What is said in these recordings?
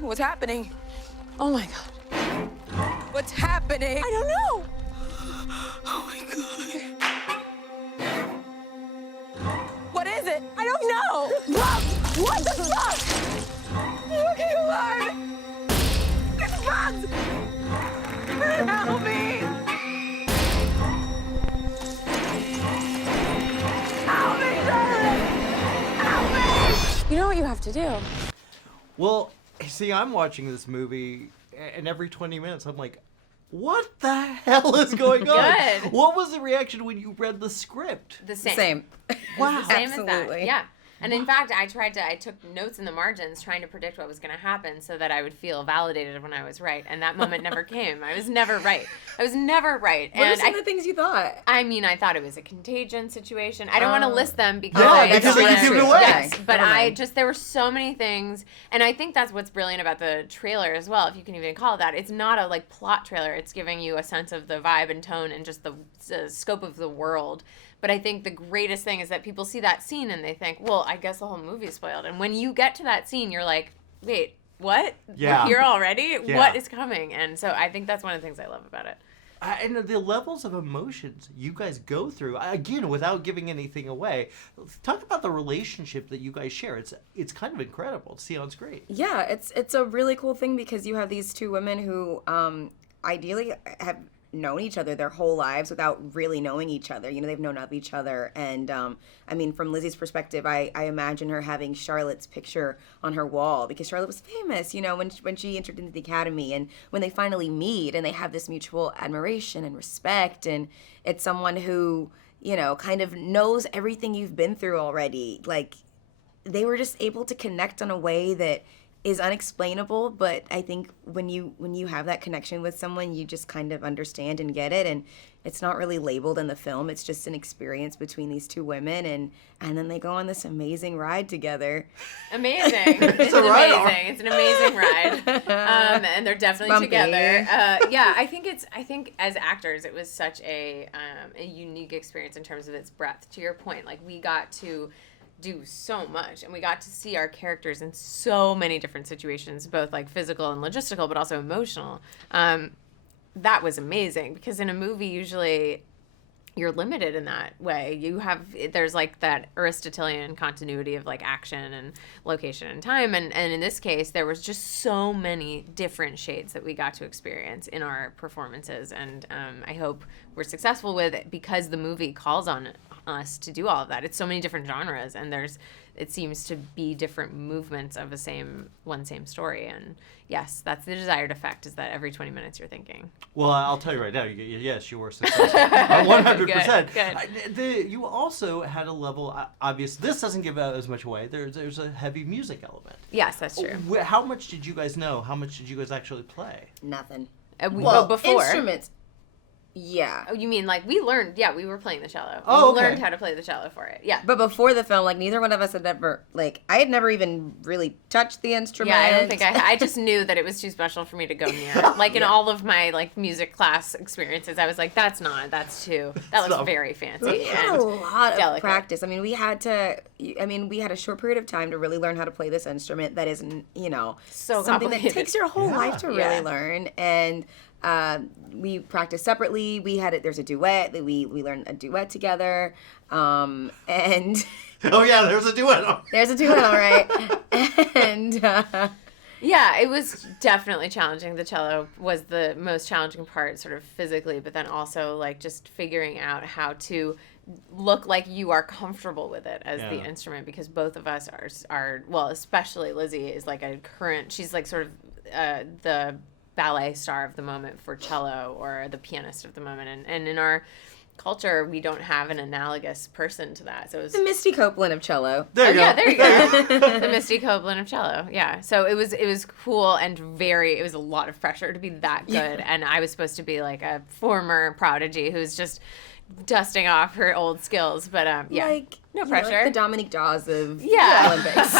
What's happening? Oh my God. What's happening? I don't know. Oh my God. What is it? I don't know. Mom, what the fuck? Looking alive. It's bugs. Help me. Help me, darling. Help me. You know what you have to do? Well, see, I'm watching this movie, and every 20 minutes I'm like, what the hell is going on? Good. What was the reaction when you read the script? The same. Same. Wow. The same Absolutely. as that. Yeah. And in fact, I took notes in the margins trying to predict what was going to happen so that I would feel validated when I was right. And that moment never came. I was never right. What are some of the things you thought? I mean, I thought it was a contagion situation. I don't want to list them because because they can give it away. Yes, but there were so many things, and I think that's what's brilliant about the trailer as well, if you can even call it that. It's not a plot trailer. It's giving you a sense of the vibe and tone and just the scope of the world. But I think the greatest thing is that people see that scene and they think, well, I guess the whole movie is spoiled. And when you get to that scene, you're like, wait, what? Yeah. We're here already? Yeah. What is coming? And so I think that's one of the things I love about it. And the levels of emotions you guys go through, again, without giving anything away, talk about the relationship that you guys share. It's kind of incredible to see on screen. Yeah, it's a really cool thing because you have these two women who ideally have known each other their whole lives without really knowing each other. You know, they've known of each other. And I mean, from Lizzie's perspective, I imagine her having Charlotte's picture on her wall because Charlotte was famous, you know, when she entered into the academy, and when they finally meet and they have this mutual admiration and respect, and it's someone who, you know, kind of knows everything you've been through already. Like, they were just able to connect on a way that is unexplainable, but I think when you have that connection with someone, you just kind of understand and get it, and it's not really labeled in the film. It's just an experience between these two women, and then they go on this amazing ride together. Amazing. It's amazing. It's an amazing ride. And they're definitely Bumpy. together. Yeah, I think as actors, it was such a unique experience in terms of its breadth. To your point, like, we got to do so much, and we got to see our characters in so many different situations, both like physical and logistical, but also emotional. That was amazing because in a movie, usually you're limited in that way. There's like that Aristotelian continuity of like action and location and time, and in this case, there was just so many different shades that we got to experience in our performances, and I hope we're successful with it because the movie calls on us to do all of that. It's so many different genres, and it seems to be different movements of the same story. And yes, that's the desired effect, is that every 20 minutes you're thinking. Well, I'll tell you right now, yes, you were successful. 100%. Good. You also had a level, obvious, this doesn't give out as much away, there's a heavy music element. Yes, that's true. How much did you guys know? How much did you guys actually play? Nothing. Before. Instruments. Yeah. Oh, you mean like we learned? Yeah, we were playing the cello. Oh, we okay. learned how to play the cello for it. Yeah. But before the film, like, neither one of us had ever, like, I had never even really touched the instrument. Yeah, I don't think I just knew that it was too special for me to go near. Like, in all of my, like, music class experiences, I was like, that looks very fancy. We had a lot of delicate. practice. I mean, we had a short period of time to really learn how to play this instrument that is, you know, So something that complicated. takes your whole life to really Yeah. learn. And we practiced separately. There's a duet that we learned a duet together. And Oh yeah, there's a duet. there's a duet, all right. And Yeah, it was definitely challenging. The cello was the most challenging part, sort of physically, but then also like just figuring out how to look like you are comfortable with it as the instrument, because both of us are well, especially Lizzie is like she's like sort of the ballet star of the moment for cello, or the pianist of the moment, and in our culture we don't have an analogous person to that, so it was the Misty Copeland of cello. There you go. Yeah, there you go. The Misty Copeland of cello. Yeah. So it was cool, and it was a lot of pressure to be that good. And I was supposed to be like a former prodigy who's just dusting off her old skills. But yeah, Like, no pressure. Like the Dominique Dawes of the Yeah. Olympics.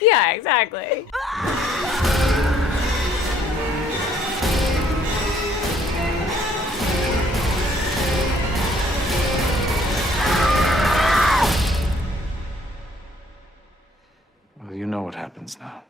Yeah, exactly. Well, you know what happens now.